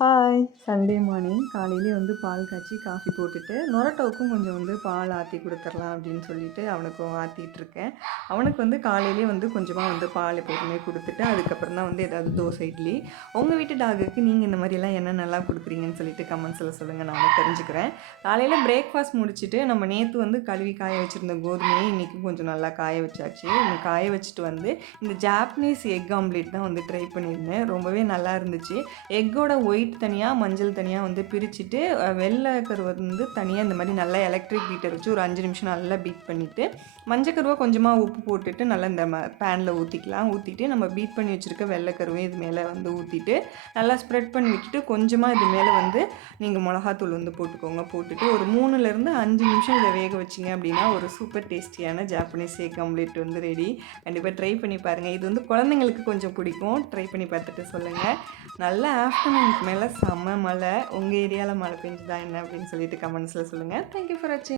Hi! Sunday morning காலையிலே பால் காய்ச்சி coffee போட்டுட்டு, நொரட்டோவுக்கும் கொஞ்சம் பால் ஆத்தி குடுத்துரலாம் அப்படின்னு சொல்லிட்டு அவனுக்கும் ஆத்திட்டுருக்கேன். அவனுக்கு காலையிலேயே கொஞ்சமா பால் எப்போதுமே குடுத்துட்டு, அதுக்கப்புறம் தான் ஏதாவது தோசை, இட்லி. உங்க வீட்டு டாகுக்கு நீங்க இந்த மாதிரிலாம் என்னென்னலாம் குடுக்குறீங்கன்னு சொல்லிட்டு கமெண்ட்ஸில சொல்லுங்க. நானும் தெரிஞ்சுக்கிறேன். காலையில பிரேக்ஃபாஸ்ட் முடிச்சுட்டு, நம்ம நேத்து கழுவி காய வச்சிருந்த கோதுமையை இன்னைக்கும் கொஞ்சம் நல்லா காய வச்சாச்சு. காய வச்சுட்டு இந்த ஜாப்பனீஸ் எக் ஆம்லேட் தான் ட்ரை பண்ணியிருந்தேன். ரொம்பவே நல்லா இருந்துச்சு. எக்கோட ஒயிட் தனியாக, மஞ்சள் தனியாக பிரிச்சுட்டு, வெள்ளை கருவை தனியாக இந்த மாதிரி நல்லா எலக்ட்ரிக் பீட்டர் வச்சு ஒரு 5 நிமிஷம் நல்லா பீட் பண்ணிவிட்டு, மஞ்சள் கருவை கொஞ்சமாக உப்பு போட்டுட்டு நல்லா இந்த பேனில் ஊற்றிக்கலாம். ஊற்றிட்டு நம்ம பீட் பண்ணி வச்சுருக்க வெள்ளை கருவையும் இது மேலே ஊற்றிட்டு நல்லா ஸ்ப்ரெட் பண்ணி விட்டுட்டு, கொஞ்சமாக இது மேலே நீங்கள் மிளகாத்தூள் போட்டுக்கோங்க. போட்டுட்டு ஒரு 3லேருந்து 5 நிமிஷம் இதை வேக வச்சிங்க அப்படின்னா ஒரு சூப்பர் டேஸ்டியான ஜாப்பனீஸ் எக் ஆம்லேட் ரெடி. கண்டிப்பாக ட்ரை பண்ணி பாருங்கள். இது குழந்தைங்களுக்கு கொஞ்சம் பிடிக்கும். ட்ரை பண்ணி பார்த்துட்டு சொல்லுங்கள். நல்ல ஆஃப்டர்நூனுக்கு மேலே செம்ம மழை. உங்கள் ஏரியாவில் மழை பெஞ்சுதா என்ன அப்படின்னு சொல்லிட்டு கமெண்ட்ஸில் சொல்லுங்கள். தேங்க்யூ ஃபார் வாட்சிங்.